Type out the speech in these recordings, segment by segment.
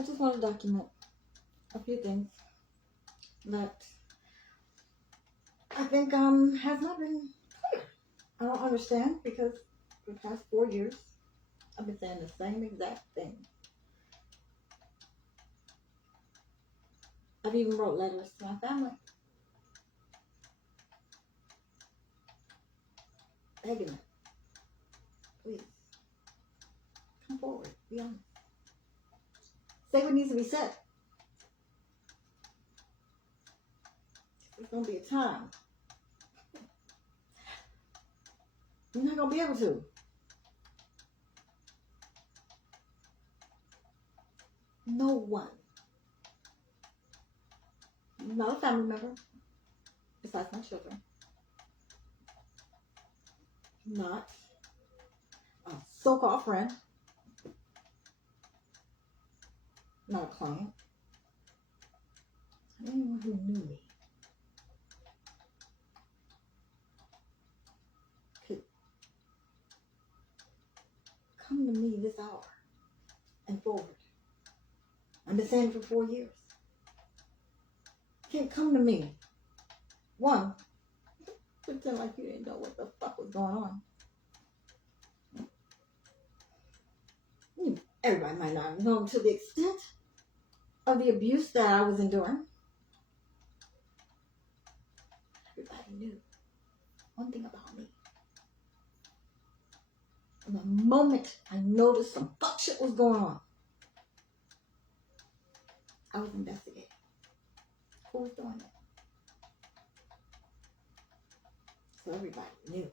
I just want to document a few things that I think has not been clear. I don't understand because for the past 4 years I've been saying the same exact thing. I've even wrote letters to my family, begging them, please come forward, be honest, say what needs to be said. There's gonna be a time you're not gonna be able to. No one, not a family member, besides my children, not a so-called friend, not a client, anyone who knew me could come to me this hour and forward. I've been saying it for 4 years. You can't come to me. One, pretend like you didn't know what the fuck was going on. Everybody might not have known to the extent of the abuse that I was enduring. Everybody knew one thing about me. And the moment I noticed some fuck shit was going on, I was investigating. Who was doing it? So everybody knew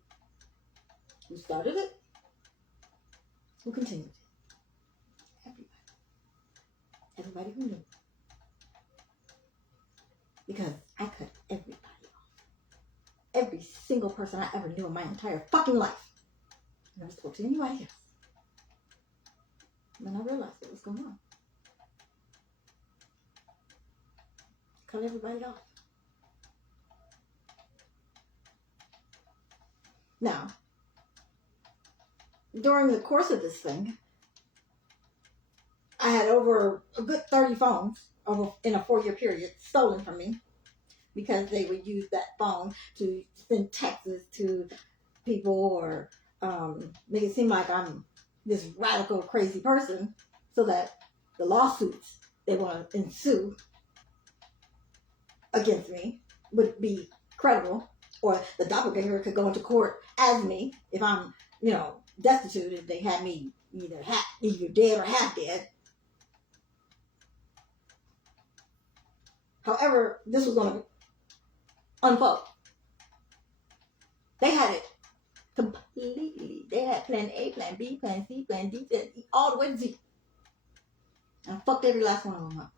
who started it, who continued it. Everybody who knew. Because I cut everybody off. Every single person I ever knew in my entire fucking life. I never spoke to anybody else. And then I realized what was going on. Cut everybody off. Now, during the course of this thing, I had over a good 30 phones in a 4-year period stolen from me because they would use that phone to send texts to people or make it seem like I'm this radical, crazy person so that the lawsuits they want to ensue against me would be credible, or the doppelganger could go into court as me if I'm, destitute, if they had me either dead or half dead. However, this was going to unfold. They had it completely. They had plan A, plan B, plan C, plan D, plan E, all the way to Z. And I fucked every last one of them up.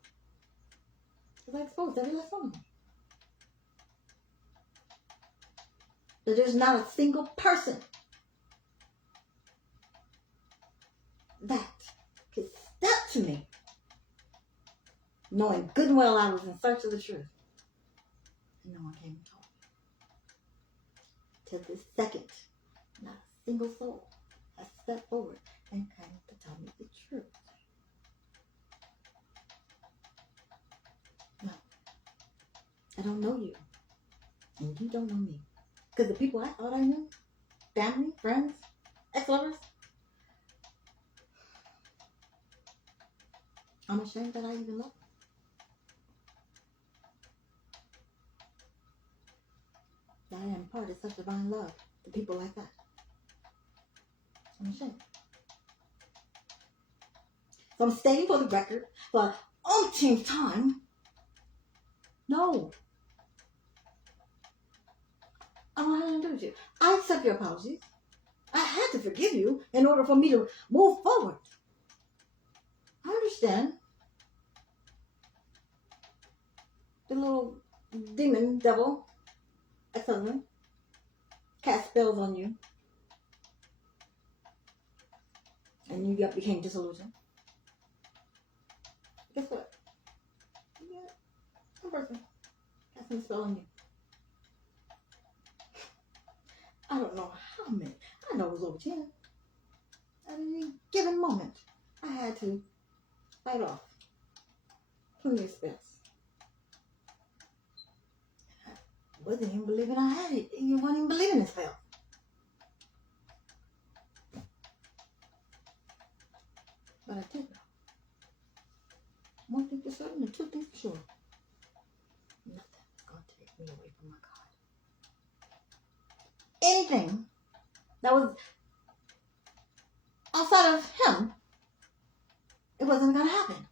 Because I exposed every last one of them. But there's not a single person that could step to me knowing good and well I was in search of the truth. And no one came and told me. Till this second, not a single soul has stepped forward and came to tell me the truth. No. I don't know you. And you don't know me. Because the people I thought I knew, family, friends, ex-lovers, I'm ashamed that I even love them. That I am part of such divine love to people like that. I'm ashamed. So I'm stating for the record, for the umpteenth time, no. I don't have anything to do with you. I accept your apologies. I had to forgive you in order for me to move forward. I understand. The little demon devil, ex-husband, cast spells on you. And you became disillusioned. Guess what? You got one person casting a spell on you. I don't know how many. I know it was over 10. At any given moment, I had to fight off Plenty of spells. I wasn't even believing I had it. You weren't even believing in spells. But I did know. One thing for certain and two things for sure. Nothing's going to take me away from my God. Anything that was outside of Him, it wasn't going to happen.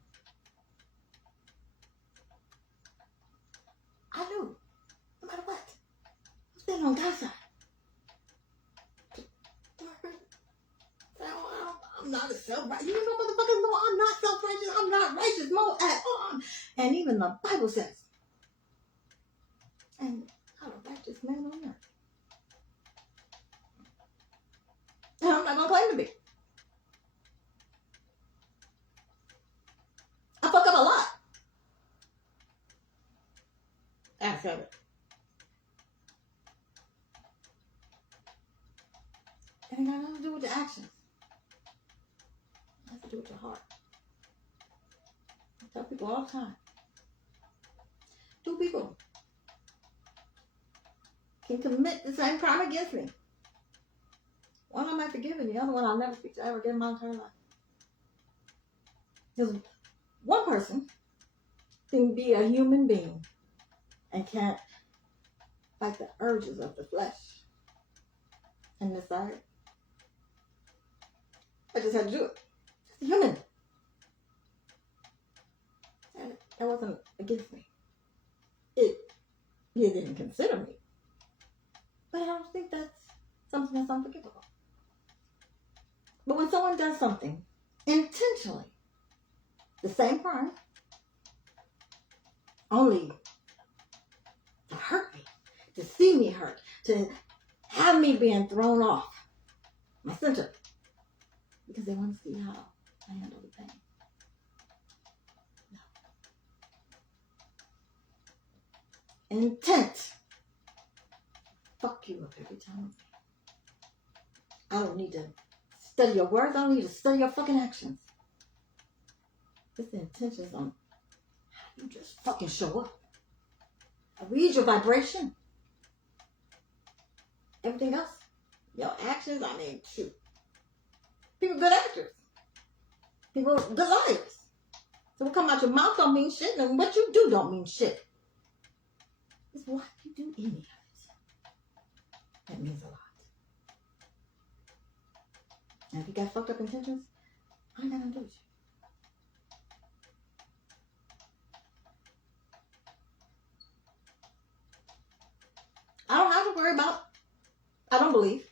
I knew, no matter what, I'm standing on God's side. I'm not a self-righteous. You know, motherfuckers know I'm not self-righteous. I'm not righteous, no, at all. And even the Bible says, and I'm a righteous man on earth. And I'm not going to claim to be. I fuck up a lot. I said it. And it got nothing to do with the actions. It has to do with your heart. I tell people all the time. Two people can commit the same crime against me. One I might forgive and the other one I'll never speak to ever again in my entire life. Because one person can be a human being and can't fight the urges of the flesh and decide. I just had to do it. Just a human. And that wasn't against me. You didn't consider me. But I don't think that's something that's unforgivable. But when someone does something intentionally, the same crime, only to hurt me, to see me hurt, to have me being thrown off my center, because they want to see how I handle the pain. No. Intent. Fuck you up every time. I don't need to study your words. I don't need to study your fucking actions. It's the intentions on how you just fucking show up. I read your vibration. Everything else, your actions, I mean, shoot. People good actors. People good liars. So what come out your mouth don't mean shit, and what you do don't mean shit. It's what you do any of it. That means a lot. And if you got fucked up intentions, I ain't got nothing to do with you. I don't have to worry about, I don't believe,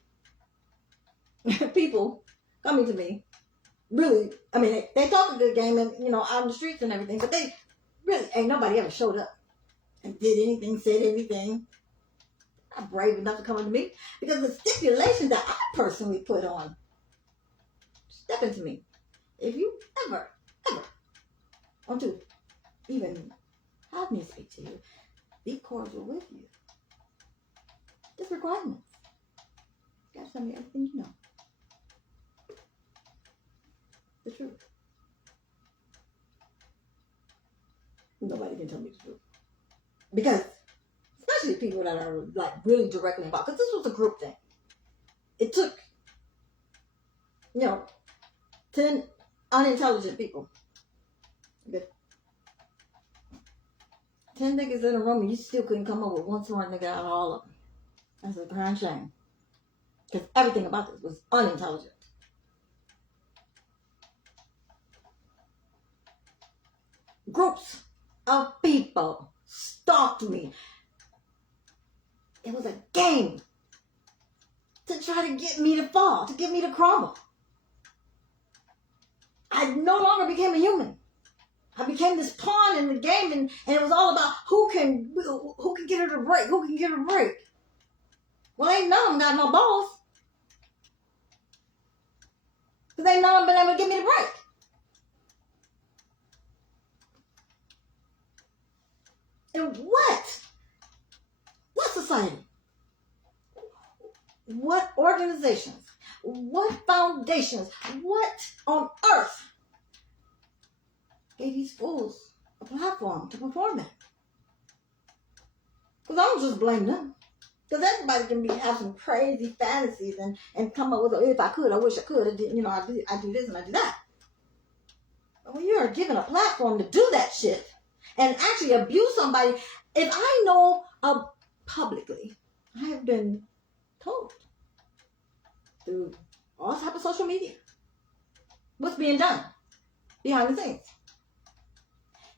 people coming to me, really, I mean, they talk a good game and, you know, out in the streets and everything, but they really, ain't nobody ever showed up and did anything, said anything. Not brave enough to come to me, because the stipulations that I personally put on, step into me. If you ever want to even have me speak to you, be cordial with you. Just requirements. You gotta tell me everything you know. The truth. Nobody can tell me the truth. Because, especially people that are like really directly involved, because this was a group thing. It took, 10 unintelligent people. Okay. 10 niggas in a room and you still couldn't come up with one smart nigga out of all of them. That's a grand shame. Because everything about this was unintelligent. Groups of people stalked me. It was a game to try to get me to fall, to get me to crumble. I no longer became a human. I became this pawn in the game, and it was all about who can get her to break, who can get her to break. Well, ain't none of them got no balls. Because ain't none of them been able to get me to break. And what society? What organizations? What foundations? What on earth gave these fools a platform to perform it. Because I don't just blame them. Because everybody can have some crazy fantasies and come up with, if I could, I wish I could, I do this and I do that. But when you are given a platform to do that shit and actually abuse somebody, if I know publicly, I have been told through all type of social media what's being done behind the scenes.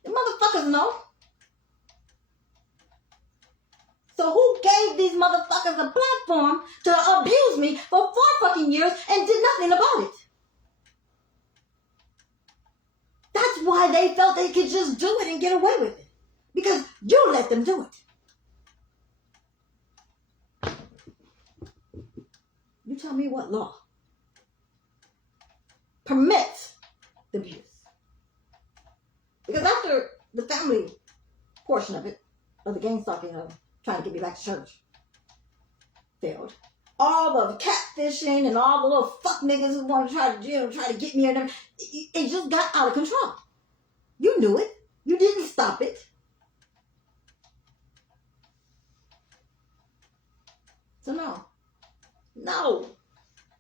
The motherfuckers know. So who gave these motherfuckers a platform to abuse me for 4 fucking years and did nothing about it? That's why they felt they could just do it and get away with it. Because you let them do it. You tell me what law permits the abuse. Because after the family portion of it, of the gang stalking of trying to get me back to church, failed. All the catfishing and all the little fuck niggas who want to try to get me and them, it just got out of control. You knew it. You didn't stop it. So no,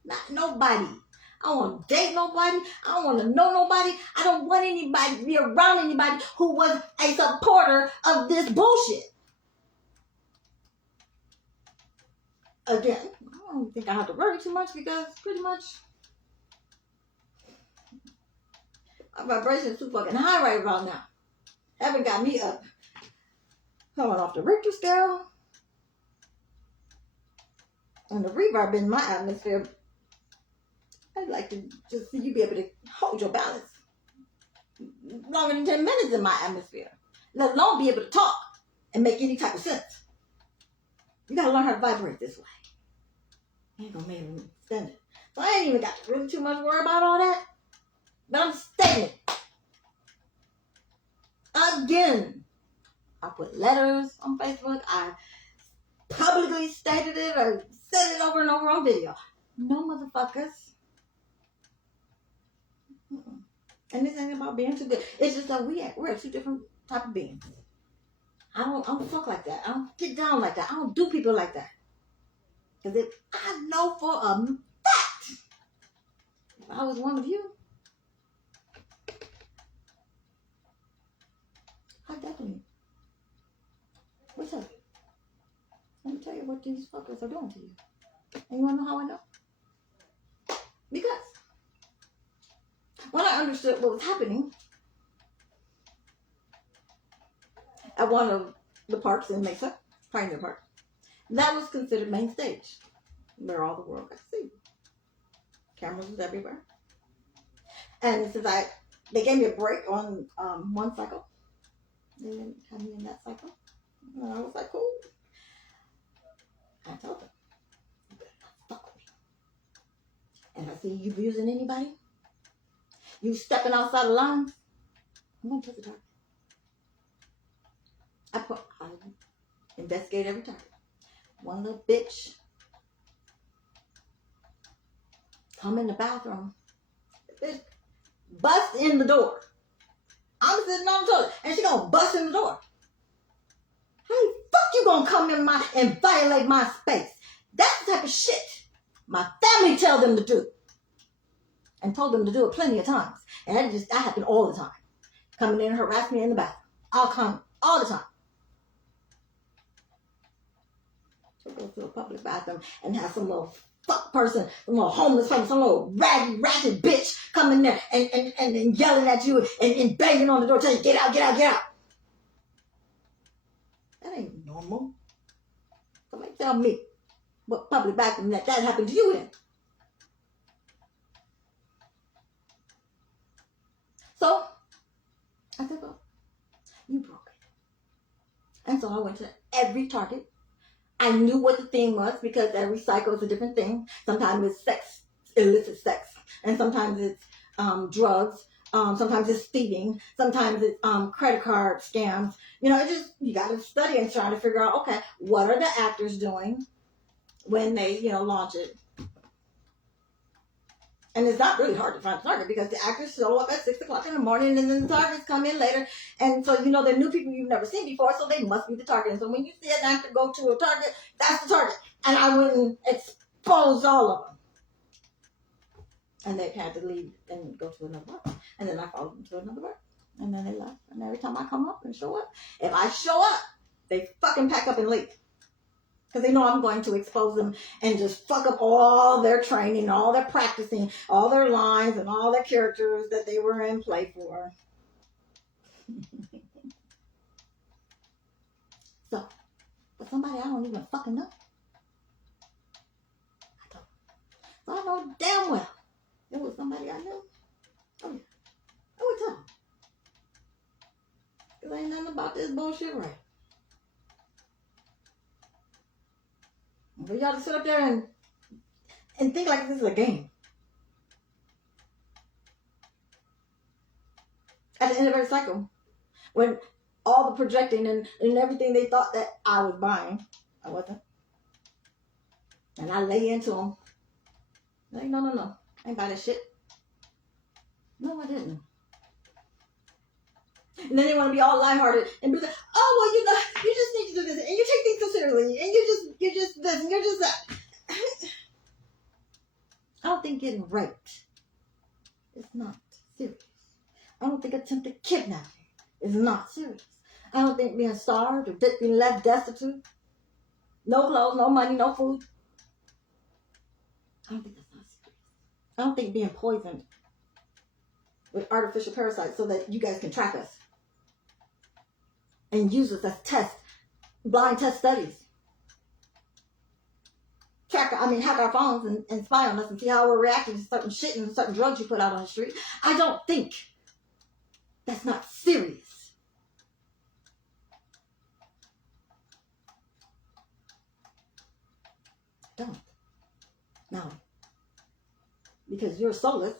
not nobody. I don't want to date nobody. I don't want to know nobody. I don't want anybody to be around anybody who was a supporter of this bullshit. Again, I don't think I have to worry too much because pretty much my vibration is too fucking high right about now. Haven't got me up. Coming off the Richter scale. And the reverb in my atmosphere. I'd like to just see you be able to hold your balance longer than 10 minutes in my atmosphere. Let alone be able to talk and make any type of sense. You gotta learn how to vibrate this way. You ain't gonna make me stand it. So I ain't even got to really too much worry about all that. But I'm stating it. Again, I put letters on Facebook. I publicly stated it or said it over and over on video. No motherfuckers. And this ain't about being too good. It's just that we're two different type of beings. I don't fuck like that. I don't get down like that. I don't do people like that. Because if I know for a fact, if I was one of you, I definitely. What's up? Let me tell you what these fuckers are doing to you. And you want to know how I know? Because when I understood what was happening at one of the parks in Mesa, Pioneer Park, that was considered main stage, where all the world could see. Cameras was everywhere. And since they gave me a break on one cycle, they didn't have me in that cycle. And I was like, cool. I told them, you better not fuck with me. And if I see you abusing anybody, you stepping outside the lines, I'm going to take the target. I investigate every target. One little bitch come in the bathroom. The bitch bust in the door. I'm sitting on the toilet, and she gonna bust in the door. How the fuck you gonna come in and violate my space? That's the type of shit my family tell them to do. And told them to do it plenty of times. And that happened all the time. Coming in and harass me in the bathroom. I'll come all the time. So go to a public bathroom and have some little fuck person, some little homeless person, some little raggy, ratchet bitch come in there and yelling at you and banging on the door, telling you, get out, get out, get out. That ain't normal. Somebody tell me what public bathroom that happened to you in. So, I said, well, you broke it. And so I went to every Target. I knew what the theme was because every cycle is a different thing. Sometimes it's sex, illicit sex. And sometimes it's drugs. Sometimes it's thieving. Sometimes it's credit card scams. You know, you got to study and try to figure out, okay, what are the actors doing when they, launch it? And it's not really hard to find a target because the actors show up at 6 o'clock in the morning and then the targets come in later. And so, you know, they're new people you've never seen before, so they must be the target. And so when you see an actor go to a target, that's the target. And I wouldn't expose all of them. And they had to leave and go to another bar. And then I followed them to another bar. And then they left. And every time I come up and show up, if I show up, they fucking pack up and leave. Because they know I'm going to expose them and just fuck up all their training, all their practicing, all their lines, and all their characters that they were in play for. So, for somebody I don't even fucking know. I don't. So I know damn well it was somebody I knew. Oh, yeah. I would tell them. Because ain't nothing about this bullshit right. For y'all to sit up there and think like this is a game. At the end of every cycle, when all the projecting and everything they thought that I was buying, I wasn't. And I lay into them. Like, no. I ain't buy that shit. No, I didn't. And then they want to be all lighthearted and be like, oh, well, you know, you just need to do this, and you take things so seriously, and you're just this, and you're just that. I don't think getting raped is not serious. I don't think attempted kidnapping is not serious. I don't think being starved or being left destitute, no clothes, no money, no food. I don't think that's not serious. I don't think being poisoned with artificial parasites so that you guys can track us and use us as blind test studies. Hack our phones and spy on us and see how we're reacting to certain shit and certain drugs you put out on the street. I don't think that's not serious. Don't. No. Because you're soulless.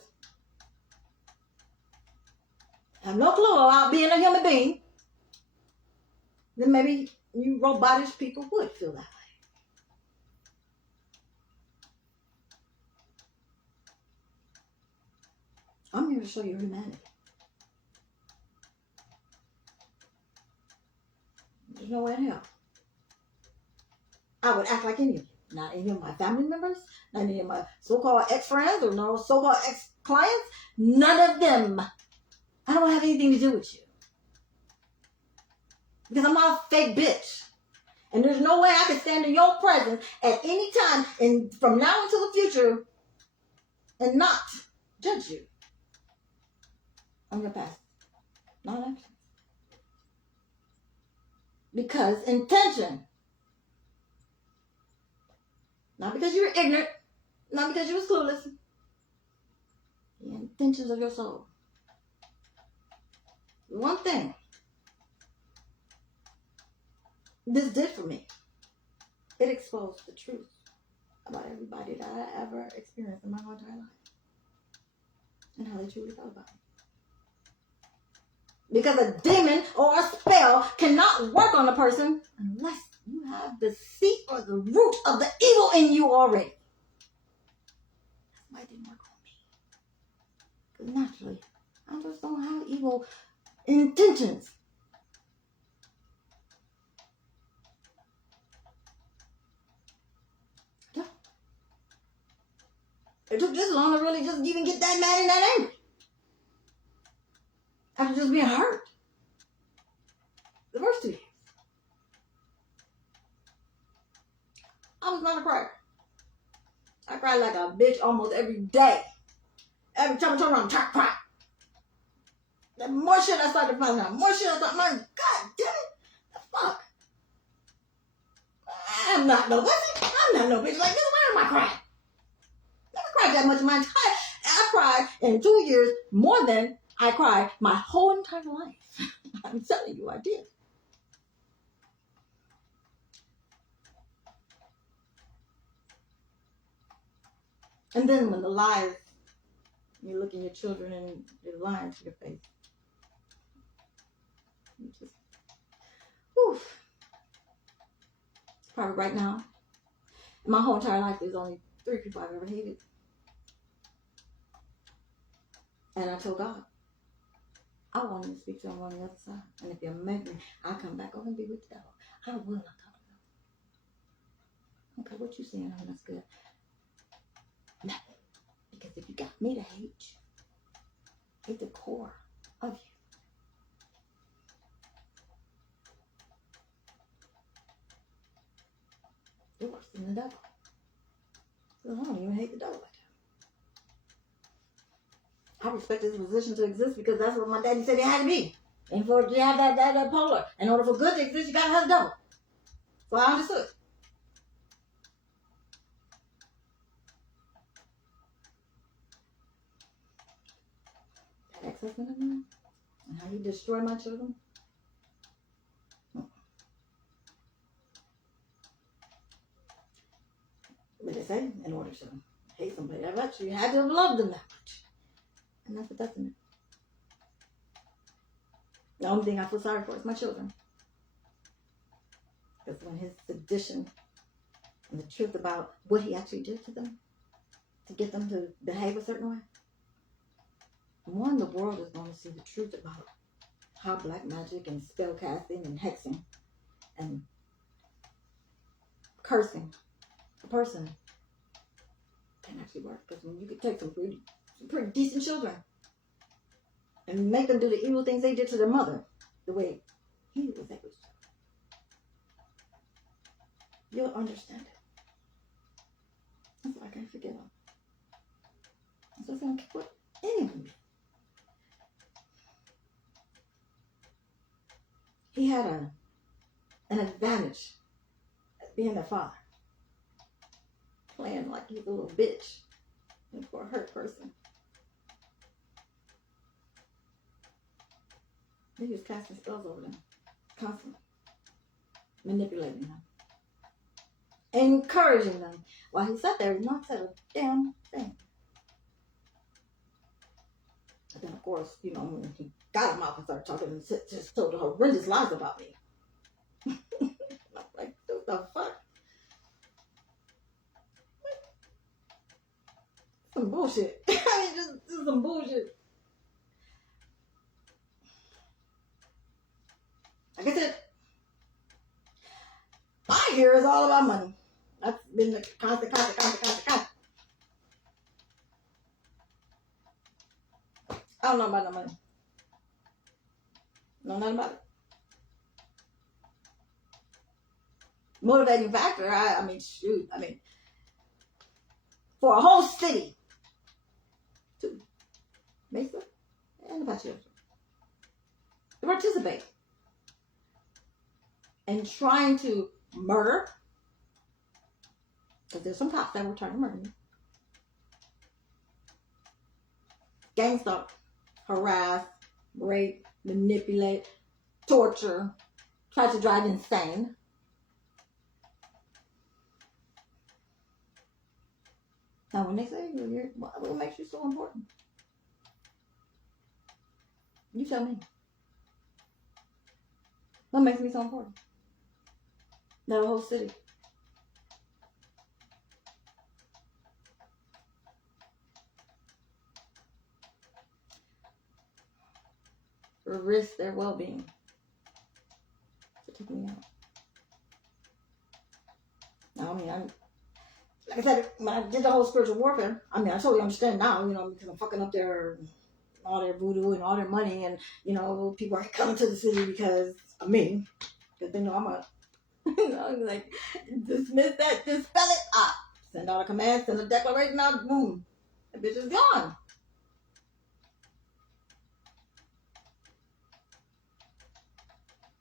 Have no clue about being a human being. Then maybe you robotish people would feel that way. I'm here to show you humanity. There's no way in hell I would act like any of you. Not any of my family members, not any of my so-called ex-friends or no so-called ex-clients. None of them. I don't have anything to do with you. Because I'm not a fake bitch. And there's no way I can stand in your presence at any time and from now until the future and not judge you on your past. Not action. Because intention. Not because you were ignorant. Not because you was clueless. The intentions of your soul. One thing this did for me. It exposed the truth about everybody that I ever experienced in my whole entire life. And how they truly felt about me. Because a demon or a spell cannot work on a person unless you have the seat or the root of the evil in you already. That's why it didn't work on me. Because naturally, I just don't have evil intentions. It took this long to really just even get that mad and that angry. After just being hurt. The first 2 days. I was not a crier. I cried like a bitch almost every day. Every time I turn around, I cry. The more shit I started finding out, more shit I thought, my God damn it. The fuck? I'm not no pussy. I'm not no bitch like this. Why am I crying? Never cried that much in my entire life. I cried in 2 years more than I cried my whole entire life. I'm telling you, I did. And then when the lies, you look at your children and they're lying to your face. You just, whew. Probably right now, in my whole entire life, there's only 3 people I've ever hated. And I told God, I want him to speak to him on the other side. And if you make me, I'll come back over and be with the devil. I will not talk to him. Okay, what you saying? Oh, that's good. Nothing. Because if you got me to hate the core of you. You're worse than the devil. So I don't even hate the devil like that. I respect his position to exist because that's what my daddy said it had to be. And for it to have that polar, in order for good to exist, you gotta have the devil. So I understood. That ex-husband of mine, and how he destroyed my children. But they say, in order to hate somebody that much, you had to have loved them that much. And that's what that's in it. The only thing I feel sorry for is my children. Because when his sedition and the truth about what he actually did to them, to get them to behave a certain way, one, the world is going to see the truth about how black magic and spell casting and hexing and cursing a person can actually work. Because when you could take some pretty decent children and make them do the evil things they did to their mother the way he was able to, you'll understand it. That's why I can't forgive him. That's what's going to keep with any of them. He had an advantage at being a father. Playing like he's a little bitch and for a hurt person. He was casting spells over them. Constantly. Manipulating them. Encouraging them. While he sat there, he not said a damn thing. And then, of course, you know, when he got him out and started talking and just told horrendous lies about me. I'm like, what the fuck? Some bullshit. I mean, just some bullshit. Like I said, my hair is all about money. That's been the constant. I don't know about no money. No, nothing about it. Motivating factor, I mean, shoot. I mean, for a whole city to Mesa and Apache to participate in trying to murder, because there's some cops that were trying to murder me, gang stalk, harass, rape, manipulate, torture, try to drive insane. Now, when they say what makes you so important? You tell me. What makes me so important? That whole city. Risk their well-being to take me out. Now, I mean, like I said, when I did the whole spiritual warfare, I mean, I totally understand now, you know, because I'm fucking up all their voodoo and all their money, and, you know, people are coming to the city because of me, because they know I'm a, you know, like, dismiss that, dispel it, send out a command, send a declaration out, boom, that bitch is gone.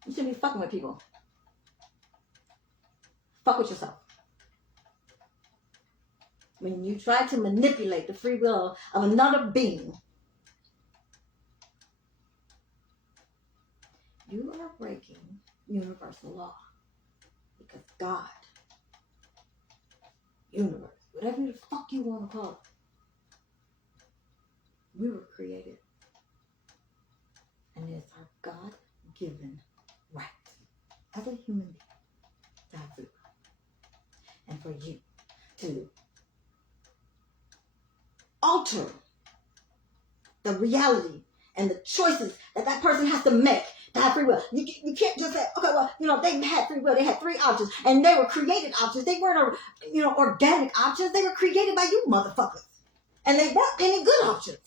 You shouldn't be fucking with people. Fuck with yourself. When you try to manipulate the free will of another being, you are breaking universal law. Because God, universe, whatever the fuck you want to call it, we were created. And it's our God-given right as a human being to have free will. And for you to alter the reality and the choices that that person has to make to have free will. You can't just say, okay, well, they had free will. They had 3 options, and they were created options. They weren't, organic options. They were created by you motherfuckers, and they weren't any good options.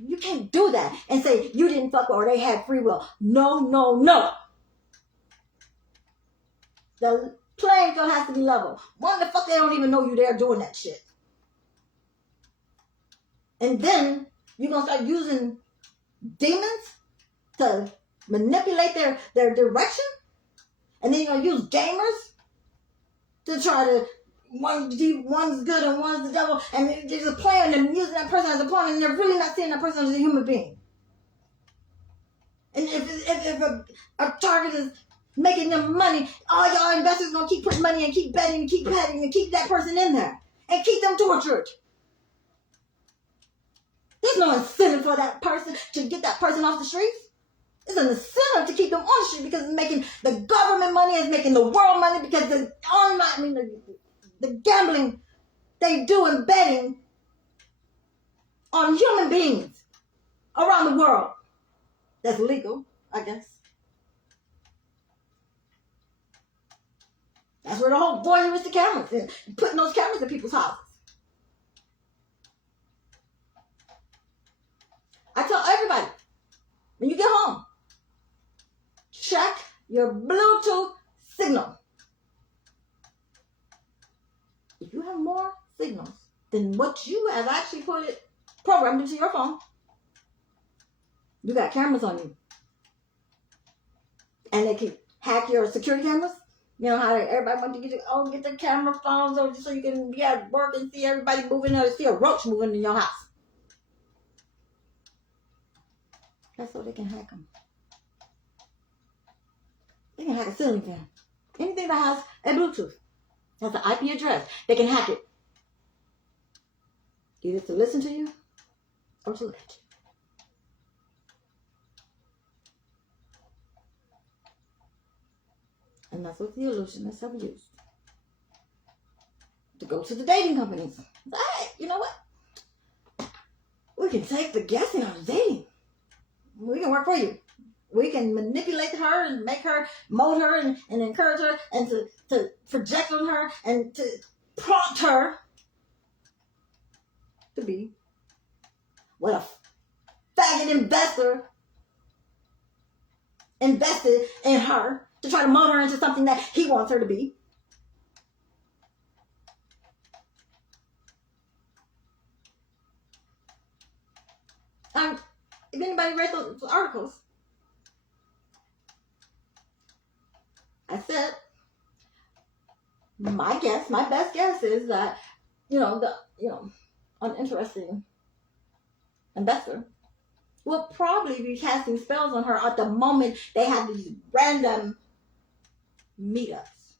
You can't do that and say you didn't fuck or they had free will. No, no, no. The playing field has to be level. Why the fuck they don't even know you there doing that shit? And then you're going to start using demons to manipulate their direction? And then you're going to use gamers to try to, one's good and one's the devil, and they're just playing and using that person as a pawn, and they're really not seeing that person as a human being. And if a target is making them money, all y'all investors going to keep putting money and keep betting and keep betting and keep that person in there and keep them tortured. There's no incentive for that person to get that person off the streets. There's an incentive to keep them on the street because it's making the government money, it's making the world money, because the gambling they do in betting on human beings around the world. That's legal, I guess. That's where the whole voyeuristic cameras is. Putting those cameras in people's houses. I tell everybody, when you get home, check your Bluetooth signal. If you have more signals than what you have actually programmed into your phone, you got cameras on you. And they can hack your security cameras. You know how everybody wants to get their camera phones over so you can be at work and see everybody moving or see a roach moving in your house. That's so they can hack them. They can hack a ceiling fan. Anything that has a Bluetooth, has an IP address, they can hack it. Either to listen to you or to look at you. And that's what the illusionists have used. To go to the dating companies. Hey, you know what? We can take the guessing out of dating. We can work for you. We can manipulate her and make her, mold her and encourage her and to project on her and to prompt her to be what a faggot investor invested in her to try to mold her into something that he wants her to be. If anybody read those articles, I said, my best guess is that, uninteresting investor will probably be casting spells on her at the moment they have these random meetups.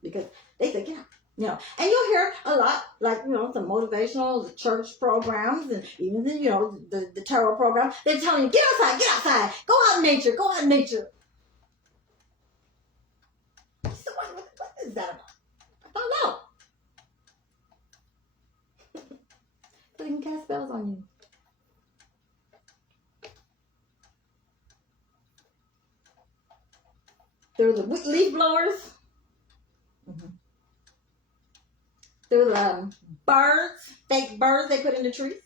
Because they think, and you'll hear a lot, like, some motivational, the church programs, and even the tarot program. They're telling you, get outside, go out in nature. So what is that about? I don't know. So they can cast spells on you. There were the leaf blowers. Mm-hmm. There were birds, fake birds they put in the trees.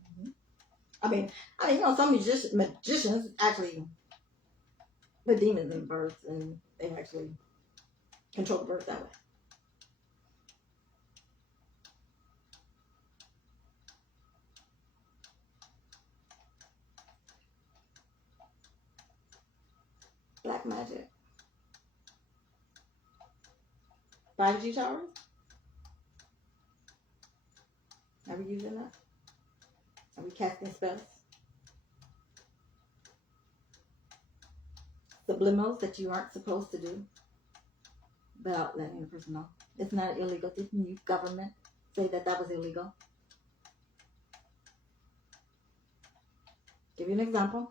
Mm-hmm. I mean, some magicians actually put demons in birds, and they actually control the birds that way. Black magic. 5G towers? Are we using that? Are we casting spells? Subliminals that you aren't supposed to do without letting the person know. It's not illegal. Didn't you, government, say that was illegal? Give you an example.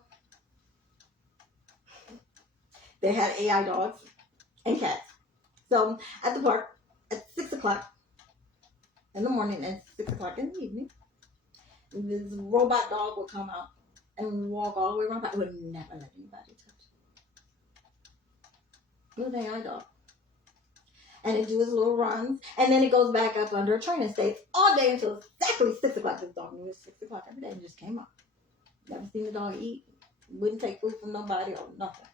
They had AI dogs and cats. So at the park at 6 o'clock in the morning and 6 o'clock in the evening, This robot dog would come out and walk all the way around. I would never let anybody touch it. It was an AI dog. And it do its little runs, and then it goes back up under a training state all day until exactly 6 o'clock. This dog knew it was 6 o'clock every day and just came up. Never seen the dog eat, wouldn't take food from nobody or nothing.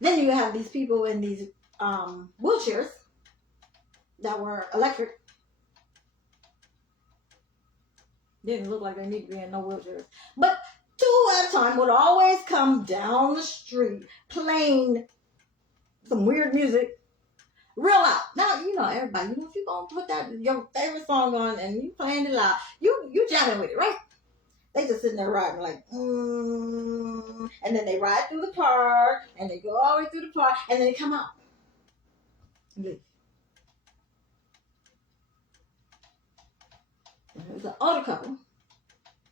Then you have these people in these wheelchairs that were electric. Didn't look like they need to be in no wheelchairs. But 2 at a time would always come down the street playing some weird music real loud. Now, you know, everybody, you know, if you're going to put that, your favorite song on and you playing it loud, you jamming with it, right? They just sitting there riding like, and then they ride through the park and they go all the way through the park and then they come out and leave. And there's an older couple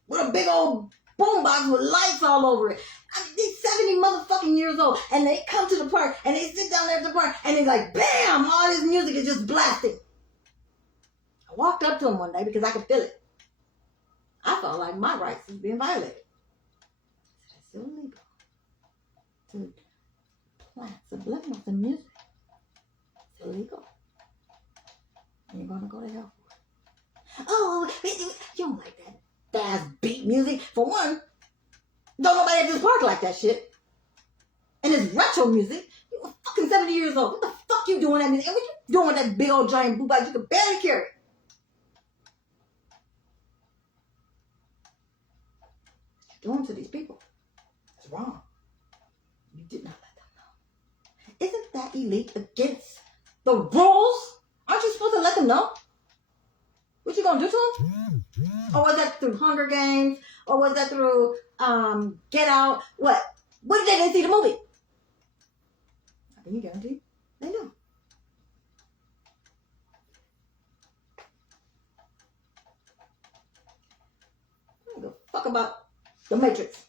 with a big old boombox with lights all over it. I mean, they're 70 motherfucking years old, and they come to the park, and they sit down there at the park, and it's like, bam, all this music is just blasting. I walked up to them one day because I could feel it. I felt like my rights was being violated. I said, it's illegal to plant subliminals in music. It's illegal. And you're going to go to hell for it. Oh, you don't like that fast beat music. For one, don't nobody at this park like that shit. And it's retro music. You're fucking 70 years old. What the fuck you doing that music? And what you doing with that big old giant bootbox? You can barely carry it. What you're doing to these people is wrong. You did not let them know. Isn't that elite against the rules? Aren't you supposed to let them know? What you gonna do to them? Or was that through Hunger Games? Or was that through Get Out? What? What did they see the movie? I can guarantee they know. I don't give a fuck about the Matrix.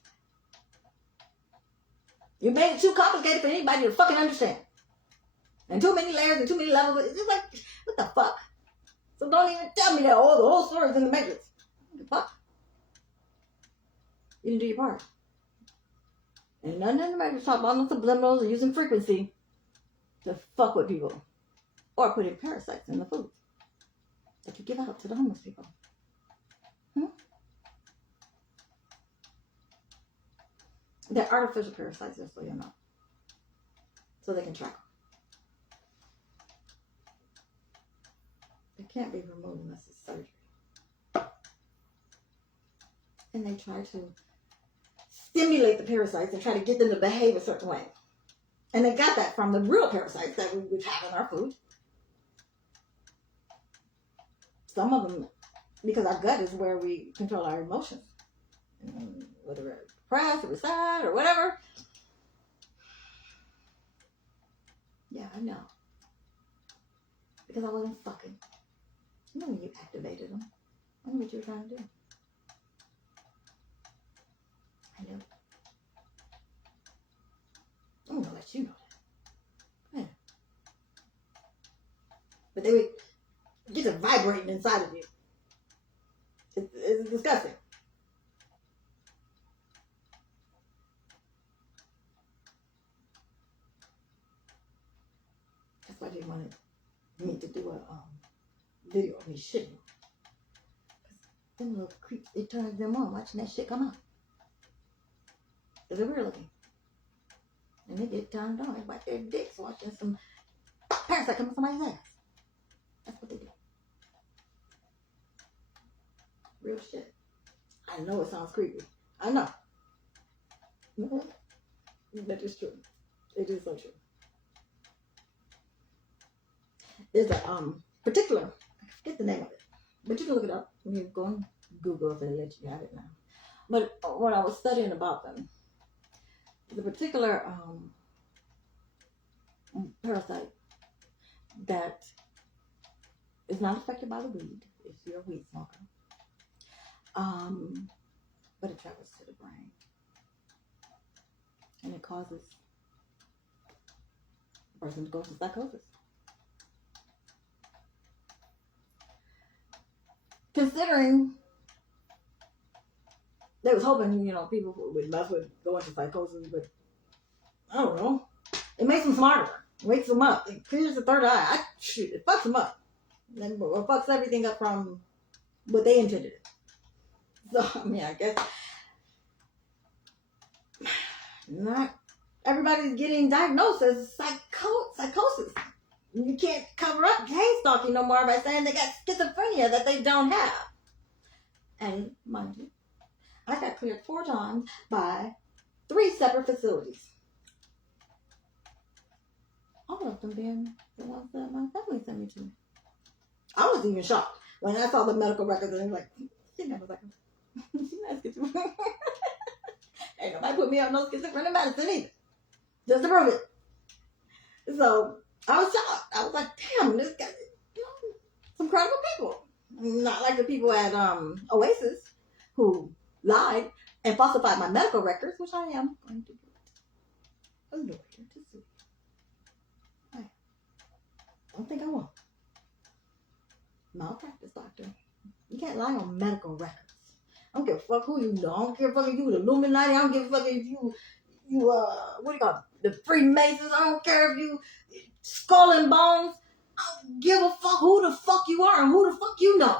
You made it too complicated for anybody to fucking understand. And too many layers and too many levels. It's just like, what the fuck? So don't even tell me that, oh, the whole story's in the Matrix. What the fuck? You didn't do your part. And none of the Matrix talk about no subliminals and using frequency to fuck with people. Or putting parasites in the food that you give out to the homeless people. They're artificial parasites, just so you know. So they can track them. They can't be removed unless it's surgery. And they try to stimulate the parasites and try to get them to behave a certain way. And they got that from the real parasites that we would have in our food. Some of them, because our gut is where we control our emotions. Whether we're depressed or we're sad or whatever. Yeah, I know. Because I wasn't fucking. You know when you activated them. I knew what you were trying to do. I knew. I'm gonna let you know that. Yeah. But they would get it vibrating inside of you. It's disgusting. That's why they wanted me to do a video of me shitting. Them little creeps, it turns them on watching that shit come out. Because they're weird looking. And they get turned on. They bite their dicks watching some parasite come from somebody's ass. That's what they do. Real shit. I know it sounds creepy. I know. But it's true. It is so true. There's a particular, I forget the name of it, but you can look it up. You go on Google if they let you have it now. But when I was studying about them, the particular parasite that is not affected by the weed, if you're a weed smoker, but it travels to the brain, and it causes a person to go into psychosis. considering they was hoping, people would mess with go into psychosis, but I don't know. It makes them smarter. It wakes them up. It clears the third eye. It fucks them up. It fucks everything up from what they intended. So, I mean, I guess not everybody's getting diagnosed as psychosis. You can't cover up gang stalking no more by saying they got schizophrenia that they don't have. And mind you, I got cleared 4 times by 3 separate facilities. All of them being the ones that my family sent me to. I was even shocked when I saw the medical records and I was like, she never was like, she's not schizophrenic. Ain't nobody put me on no schizophrenic medicine either. Just to prove it. So I was shocked. I was like, damn, this guy, some credible people. Not like the people at Oasis who lied and falsified my medical records, which I am going to do. I'm doing here to see. I don't think I won't. Malpractice, doctor. You can't lie on medical records. I don't give a fuck who you know. I don't give a fuck if you the Illuminati. I don't give a fuck if you what do you call it? The Freemasons. I don't care if you Skull and Bones. I don't give a fuck who the fuck you are and who the fuck you know.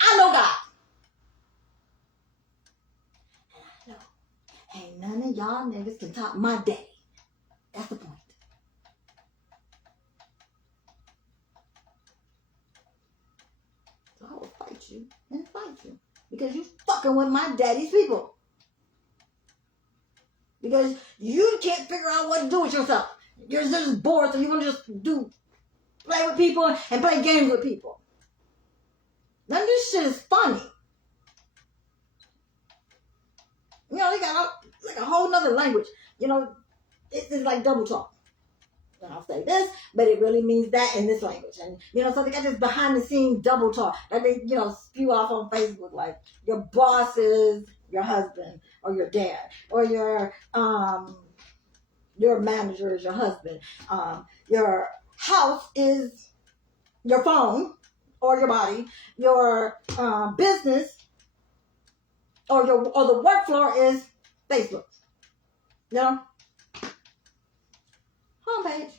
I know God. And I know ain't none of y'all niggas can top my daddy. That's the point. So I will fight you and fight you. Because you fucking with my daddy's people. Because you can't figure out what to do with yourself. You're just bored, so you want to just play with people and play games with people. None of this shit is funny. They got like a whole nother language. It's like double talk. And I'll say this, but it really means that in this language. And, so they got this behind the scenes double talk that they, spew off on Facebook, like your boss is your husband or your dad or your manager is your husband. Your house is your phone or your body. Your business or the work floor is Facebook. Homepage.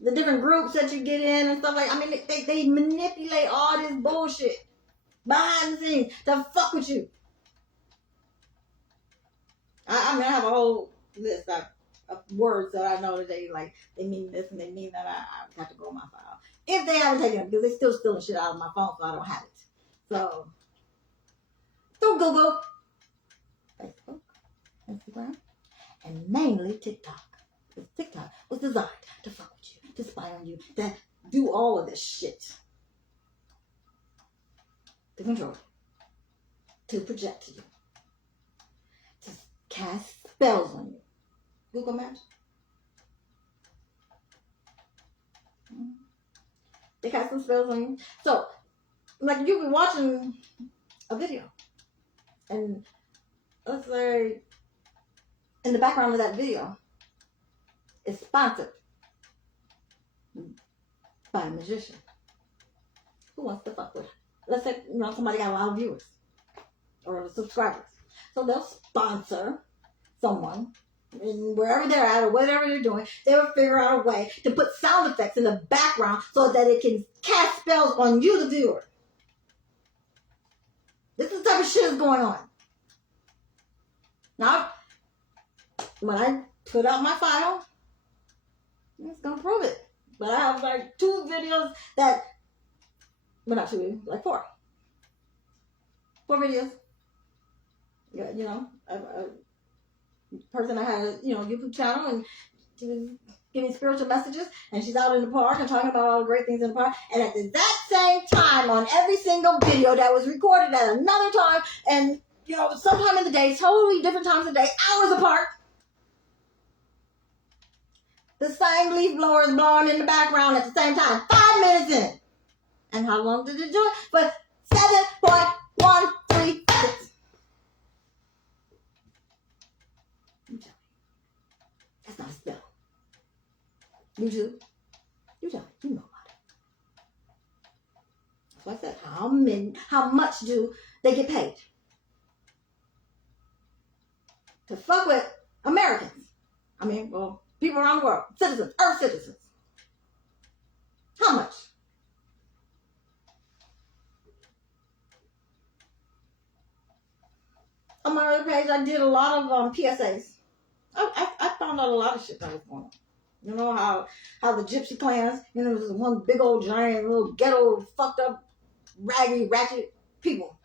The different groups that you get in and stuff they manipulate all this bullshit behind the scenes to fuck with you. I have a whole list of words that I know that they mean this and they mean that. I have to go on my file. If they haven't taken it, because they're still stealing shit out of my phone, so I don't have it. So, through Google, Facebook, Instagram, and mainly TikTok. Because TikTok was designed to fuck with you, to spy on you, to do all of this shit. To control you. To project you. To cast spells on you. Google Maps. They cast some spells on you. So, you be watching a video. And let's say in the background of that video is sponsored by a magician who wants to fuck with it. Let's say somebody got a lot of viewers or subscribers, so they'll sponsor someone, and wherever they're at or whatever they're doing, they will figure out a way to put sound effects in the background so that it can cast spells on you, the viewer. This is the type of shit that's going on. Now, when I put out my file, it's gonna prove it. But I have 2 videos that, well, not 2, 4. 4 videos. A person that had a YouTube channel, and she was giving spiritual messages, and she's out in the park and talking about all the great things in the park. And at the exact same time, on every single video that was recorded at another time, and sometime in the day, totally different times of the day, hours apart, the same leaf blower is blowing in the background at the same time, 5 minutes in. And how long did it do it? For 7.13 seconds. That's not a spell. YouTube, you tell me, you know about it. So I said, how much do they get paid to fuck with Americans? I mean, well, people around the world, citizens, Earth citizens. How much? On my other page, I did a lot of PSAs. I found out a lot of shit that was going on. You know how the gypsy clans, you know, there's one big old giant little ghetto fucked up raggedy ratchet people.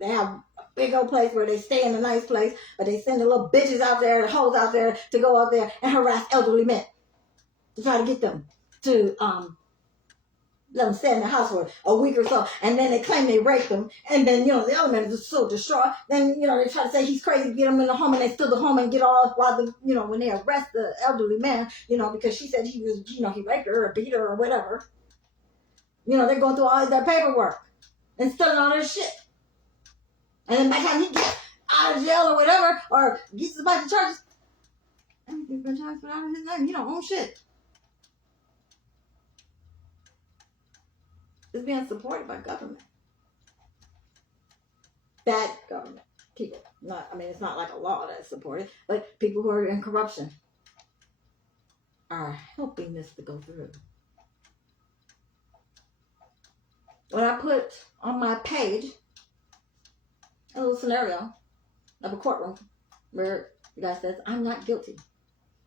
They have a big old place where they stay in a nice place, but they send the little bitches out there, the hoes out there to go out there and harass elderly men to try to get them to let them stay in the house for a week or so, and then they claim they raped them, and then, you know, the other man is just so distraught. Then, you know, they try to say he's crazy, get him in the home, and they steal the home and get all, while the, you know, when they arrest the elderly man, you know, because she said he was, you know, he raped her or beat her or whatever. You know, they're going through all of their paperwork and stealing all their shit. And then by the time he gets out of jail or whatever, or gets about the charges, everything's been transferred out of his name. He don't own shit. It's being supported by government. Bad government people. Not, I mean, it's not like a law that's supported, but people who are in corruption are helping this to go through. When I put on my page a little scenario of a courtroom where the guy says, I'm not guilty.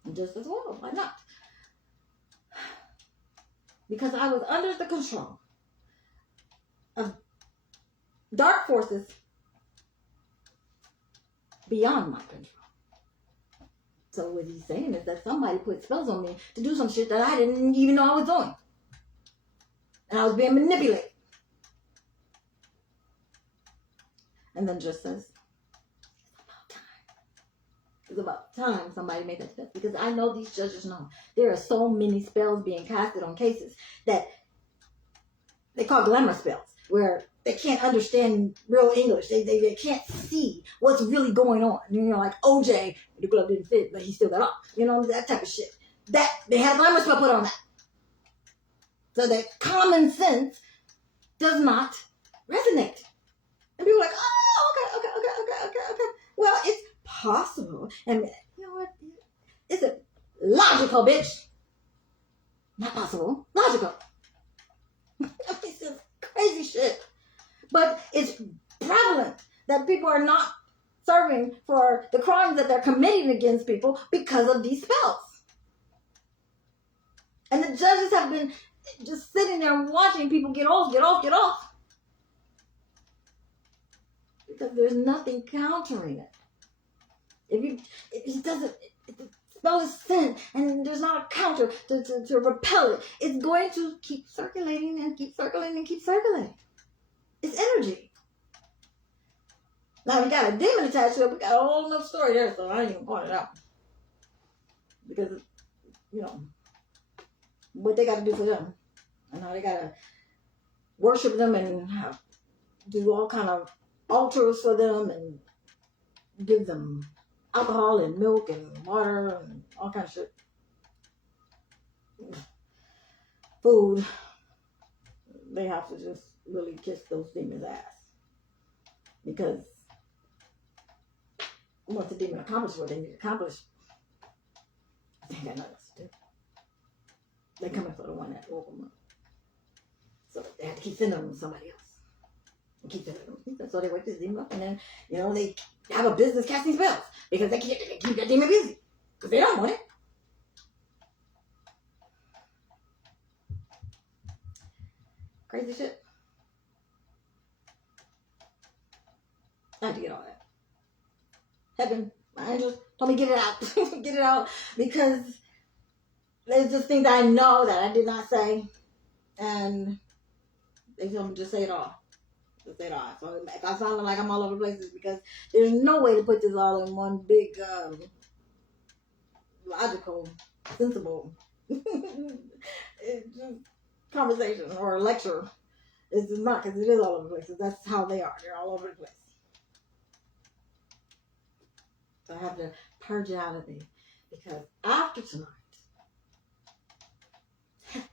And just as well, why not? Because I was under the control of dark forces beyond my control. So what he's saying is that somebody put spells on me to do some shit that I didn't even know I was doing. And I was being manipulated. And then just says, it's about time somebody made that spell. Because I know these judges know there are so many spells being casted on cases that they call glamour spells, where they can't understand real English. They can't see what's really going on. You know, like OJ, the glove didn't fit, but he still got off. You know, that type of shit. That they had a glamour spell put on that. So that common sense does not resonate. And people are like, oh, okay. Well, it's possible. And you know what? It's a logical, bitch. Not possible. Logical. It's just crazy shit. But it's prevalent that people are not serving for the crimes that they're committing against people because of these spells. And the judges have been just sitting there watching people get off. Because there's nothing countering it. If the spell is sent and there's not a counter to repel it, it's going to keep circulating and keep circulating and keep circulating. It's energy. Now we got a demon attached to it. We got a whole other story there, so I ain't even point it out. Because, you know, what they got to do for them. And how they got to worship them and do all kind of altars for them and give them alcohol and milk and water and all kind of shit. Food. They have to just really kiss those demons' ass. Because once the demon accomplishes what they need to accomplish, they ain't got nothing else to do. They coming for the one that woke them up. So they have to keep sending them to somebody else. And keep sending them. So they wake this demon up and then, you know, they have a business casting spells. Because they keep that demon busy. Because they don't want it. Crazy shit. I had to get all that. Heaven, my angels told me get it out. Get it out. Because there's just things I know that I did not say. And they told me just say it all. Just say it all. So if I sound like I'm all over the place, it's because there's no way to put this all in one big, logical, sensible conversation or lecture. It's just not, because it is all over the place. That's how they are. They're all over the place. So I have to purge it out of me. Because after tonight,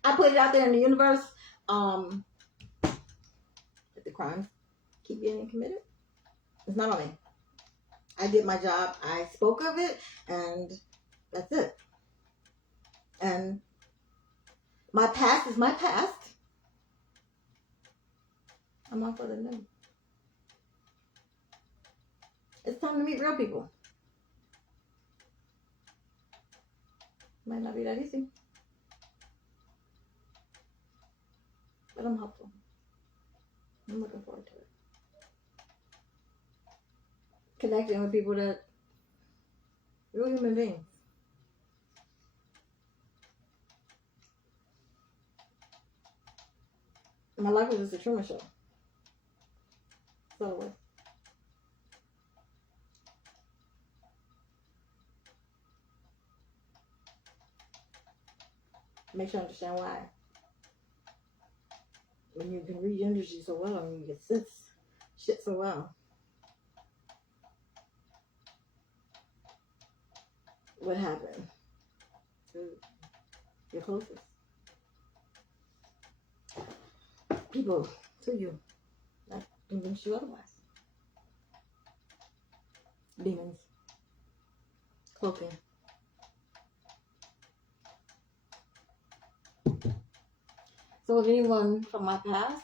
I put it out there in the universe. the crimes keep getting committed. It's not on me. I did my job. I spoke of it, and that's it. And my past is my past. I'm on for the new. It's time to meet real people. Might not be that easy, but I'm hopeful. I'm looking forward to it. Connecting with people that real human beings. My life was just a Truman Show. So it was. Make sure you understand why. When you can read energy so well, and you can sense shit so well. What happened to your closest people to you that convince you otherwise? Demons. Cloaking. So if anyone from my past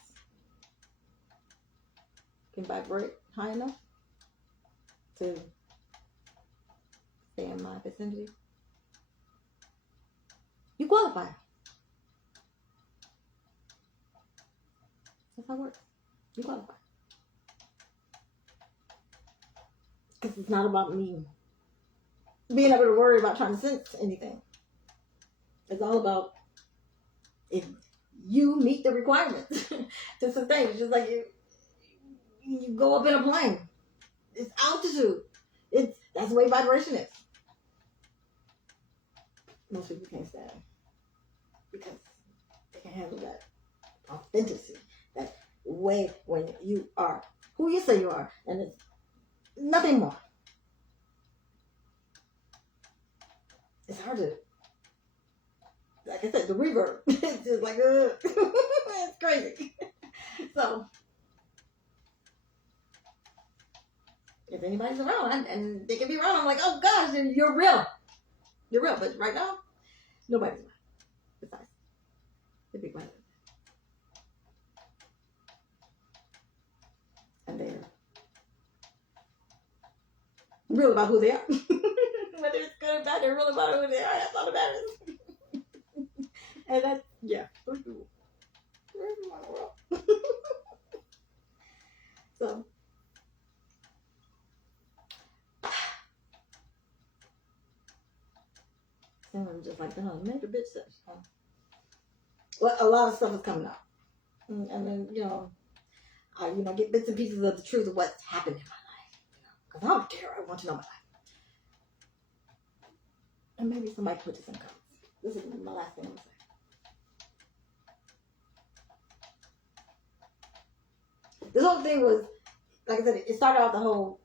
can vibrate high enough to stay in my vicinity, you qualify. That's how it works. You qualify. Because it's not about me being able to worry about trying to sense anything. It's all about if you meet the requirements to sustain. It's just like you go up in a plane. It's altitude. That's the way vibration is. Most people can't stand it because they can't handle that authenticity, that way when you are who you say you are, and it's nothing more. It's hard to, like I said, the reverb. It's just like, it's crazy. So, if anybody's around, and they can be around, I'm like, oh gosh, you're real. You're real. But right now, nobody's around. Besides the big one. And they're real about who they are. Whether it's good or bad, they're real about who they are. That's all that matters. And that's, yeah, those people. Everyone in the world. So, I'm just like, make a bitch sense. Well, a lot of stuff is coming up. And then, I, get bits and pieces of the truth of what's happened in my life. Because I don't care. I want to know my life. And maybe somebody put this in comments. This is my last thing I'm going to say. This whole thing was, like I said, it started out the whole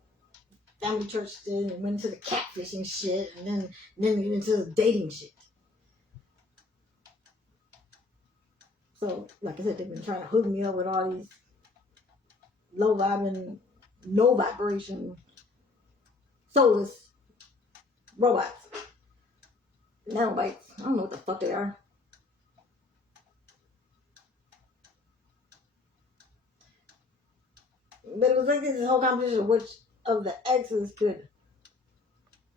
family church thing and went into the catfishing shit and then into the dating shit. So, like I said, they've been trying to hook me up with all these low vibing, no vibration, soulless robots. Nanobites. I don't know what the fuck they are. But it was like this whole competition of which of the exes could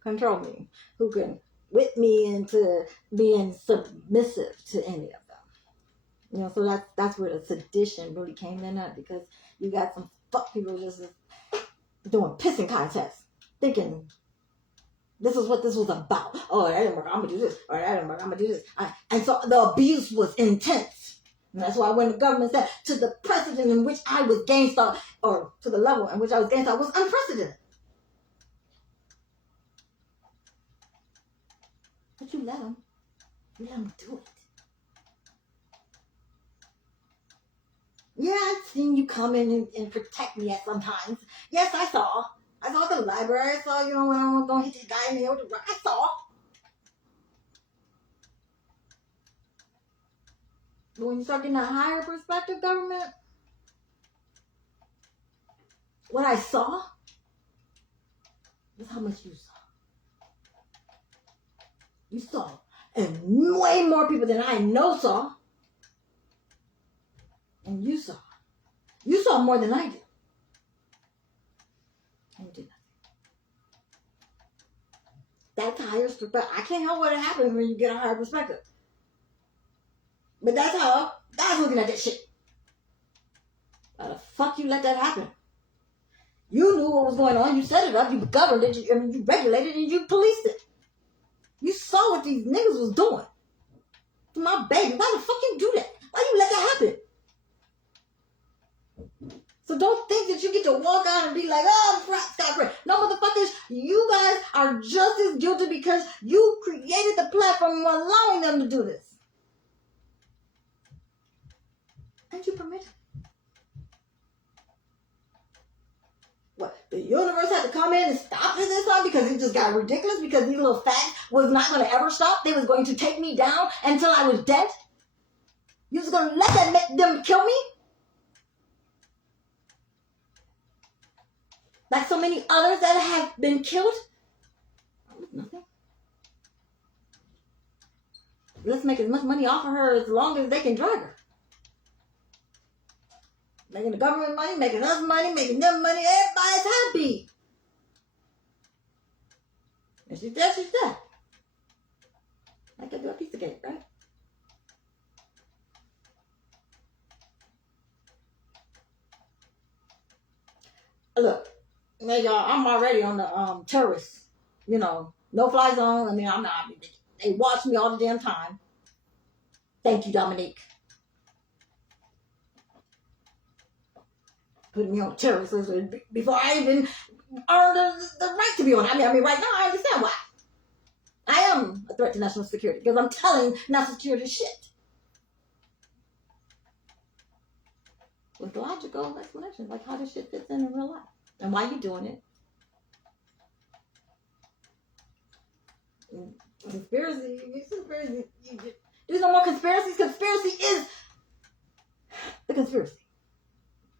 control me, who can whip me into being submissive to any of them. So that's where the sedition really came in at, because you got some fuck people just doing pissing contests, thinking this is what this was about. Oh, that didn't work, I'm gonna do this. Or that didn't work, I'm gonna do this. And so the abuse was intense. And that's why when the government said to the precedent in which I was gangsta, or to the level in which I was gangsta, was unprecedented. But you let them do it. Yeah, I've seen you come in and protect me at sometimes. Yes, I saw. I saw at the library. I saw, when I was going to hit this guy in the other. I saw. But when you start getting a higher perspective government, what I saw was how much you saw. You saw. And way more people than I know saw. And you saw. You saw more than I did. And you did nothing. That's a higher perspective. I can't help what happens when you get a higher perspective. But that's how God's looking at that shit. How the fuck you let that happen? You knew what was going on. You set it up. You governed it. You regulated it. And you policed it. You saw what these niggas was doing to my baby. Why the fuck you do that? Why you let that happen? So don't think that you get to walk out and be like, oh, I'm scot-free. No, motherfuckers, you guys are just as guilty because you created the platform and were allowing them to do this. And you permitted. What? The universe had to come in and stop it this time because it just got ridiculous because these little facts was not going to ever stop. They was going to take me down until I was dead. You was going to let them kill me? Like so many others that have been killed? Nothing. Let's make as much money off of her as long as they can drag her. Making the government money, making us money, making them money. Everybody's happy. And she's dead, she's dead. I can do a piece of cake, right? Look, y'all, I'm already on the terrorist, no fly zone. I mean, I'm not. They watch me all the damn time. Thank you, Dominique. Putting me on the terrorist list before I even earned the right to be on it. I mean, right now I understand why. I am a threat to national security because I'm telling national security shit. With logical explanations, like how this shit fits in real life. And why you doing it. Conspiracy. There's no more conspiracies. Conspiracy is the conspiracy.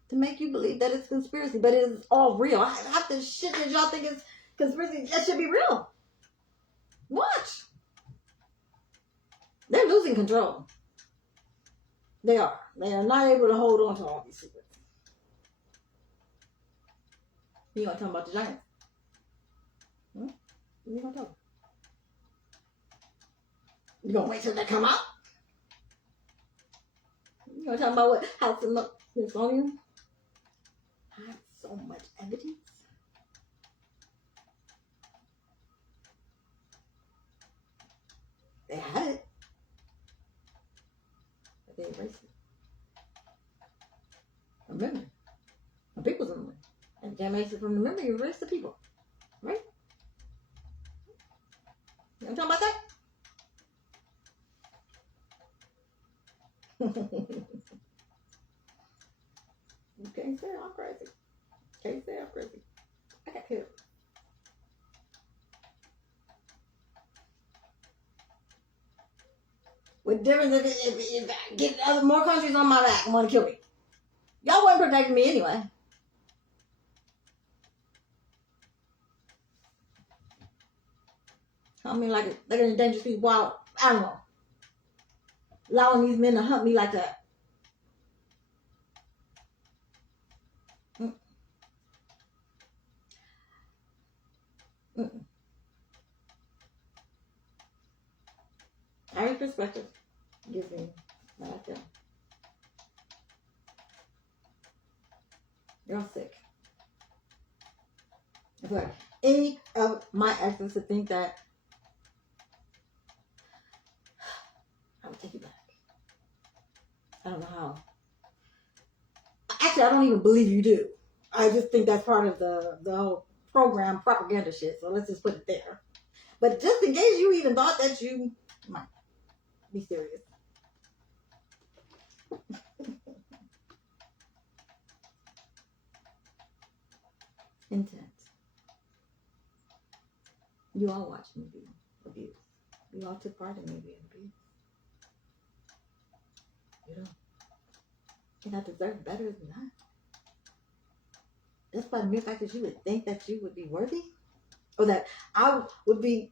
To make you believe that it's conspiracy, but it is all real. Half the shit that y'all think is conspiracy, that should be real. Watch. They're losing control. They are. They are not able to hold on to all these secrets. You gonna talk about the giants? You gonna talk? You gonna wait till they come out? You gonna talk about what House of Smithsonian had so much evidence? They had it, but they erased it. From memory. The people's memory. And you can't erase it from the memory, you erase the people. Right? You wanna talk about that? You can't say I'm crazy. Can't say I'm crazy. I got killed. What difference if I get more countries on my back and want to kill me? Y'all wasn't protecting me anyway. I mean, like an endangered species wild animal. Allowing these men to hunt me like that. Every perspective gives me what I feel. You're sick. It's like any of my exes to think that I would take you back. I don't know how. Actually, I don't even believe you do. I just think that's part of the whole program propaganda shit. So let's just put it there. But just in case you even thought that you might be serious. Intent. You all watched me be abused. You all took part in me being abused. You know. And I deserve better than that. Just by the mere fact that you would think that you would be worthy, or that I would be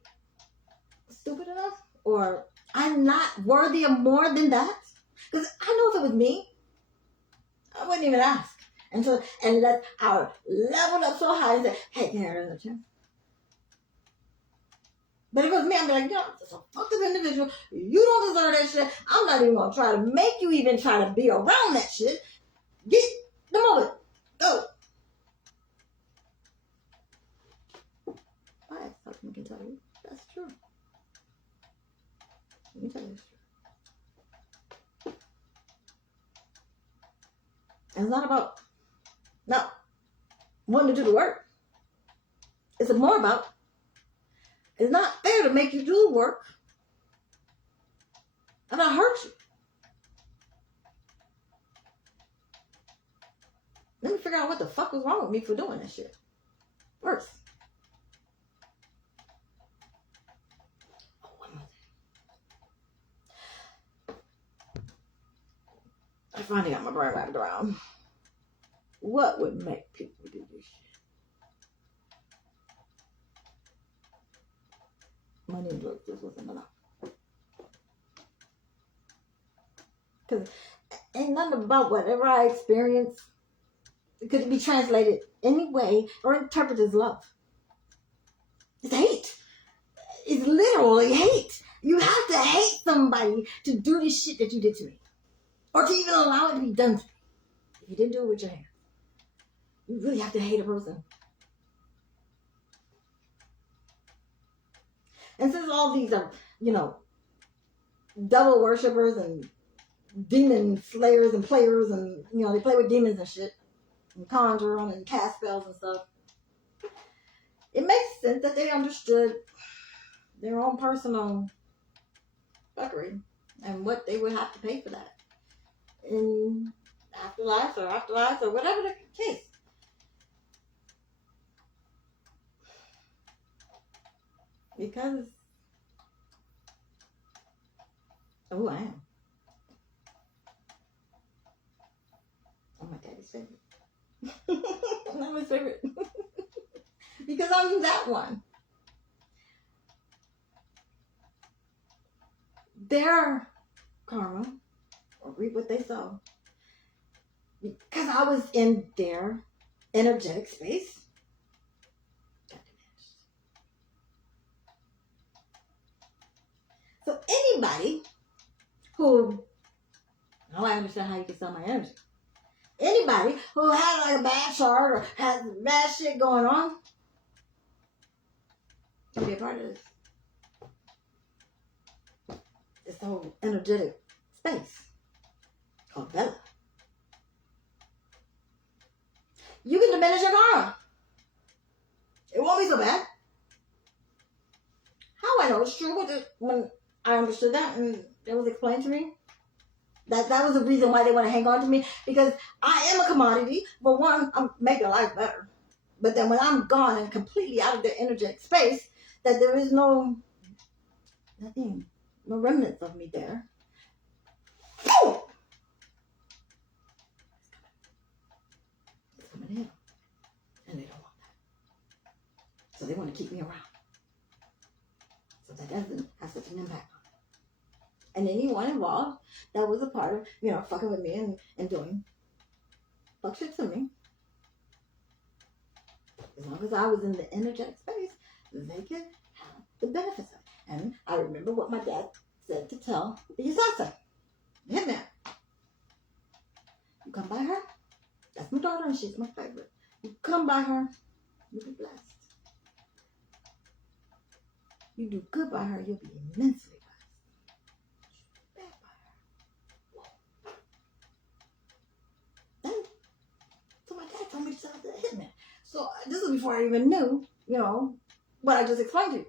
stupid enough, or I'm not worthy of more than that. Because I know if it was me, I wouldn't even ask. And so, and that I would level up so high and say, hey, can I have another chance? But if it was me, I'd be like, yo, it's a fucked up individual. You don't deserve that shit. I'm not even gonna try to make you even try to be around that shit. Get the moment. Go. I can tell you. That's true. Let me tell you it's true. And it's not about not wanting to do the work. It's more about it's not fair to make you do the work and I hurt you. Let me figure out what the fuck was wrong with me for doing that shit. Worse. Oh, one more thing. I finally got my brain wrapped around. What would make people do this shit? Money and drugs just wasn't enough. Because ain't nothing about whatever I experience could be translated any way or interpreted as love. It's hate. It's literally hate. You have to hate somebody to do this shit that you did to me. Or to even allow it to be done to me. If you didn't do it with your hands. You really have to hate a person. And since all these are, devil worshippers and demon slayers and players and, they play with demons and shit. And conjure them and cast spells and stuff. It makes sense that they understood their own personal fuckery and what they would have to pay for that in afterlife or whatever the case. Because of who I am. I'm my daddy's favorite. I'm his favorite. Because I'm that one. Their karma, or reap what they sow. Because I was in their energetic space. Got diminished. So anybody who, now I understand how you can sell my energy. Anybody who has like a bad chart or has bad shit going on can be a part of this. This whole energetic space called Bella. You can diminish your karma. It won't be so bad. How I know it's true when I understood that and it was explained to me. That was the reason why they want to hang on to me. Because I am a commodity. For one, I'm making life better. But then when I'm gone and completely out of the energetic space, that there is nothing, no remnants of me there. Oh! It's coming in. And they don't want that. So they want to keep me around. So that doesn't have such an impact on them. And anyone involved that was a part of, fucking with me and doing fuck shit to me. As long as I was in the energetic space, they could have the benefits of it. And I remember what my dad said to tell the assassin, the hitman. You come by her, that's my daughter and she's my favorite. You come by her, you'll be blessed. You do good by her, you'll be immensely blessed. So my dad told me to tell the hitman. So this is before I even knew, what I just explained to you.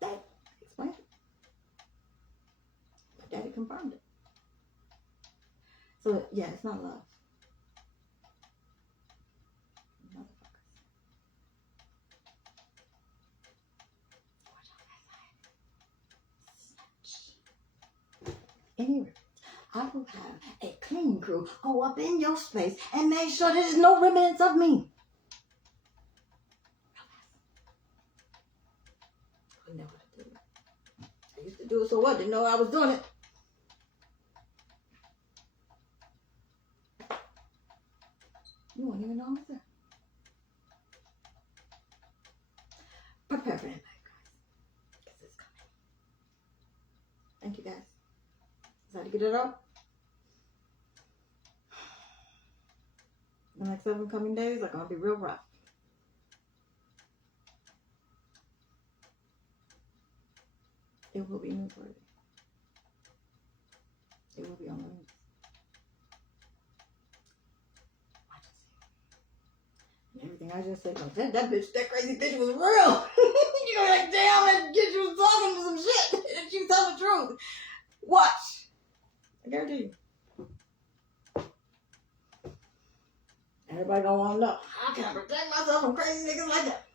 Dad explained it. My daddy confirmed it. So yeah, it's not love. Anyway, I will have a cleaning crew go up in your space and make sure there's no remnants of me. I never did it. I used to do it, so what? Didn't know I was doing it. You won't even know I was there. Prepare for impact, guys. Because it's coming. Thank you, guys. Is that to get it out? The next 7 coming days are going to be real rough. It will be newsworthy. It will be on the news. Watch and everything I just said, like, that crazy bitch was real. You're like, damn, that bitch was talking some shit. And she was telling the truth. Watch. I guarantee you. Everybody gonna want to know, how can I protect myself from crazy niggas like that?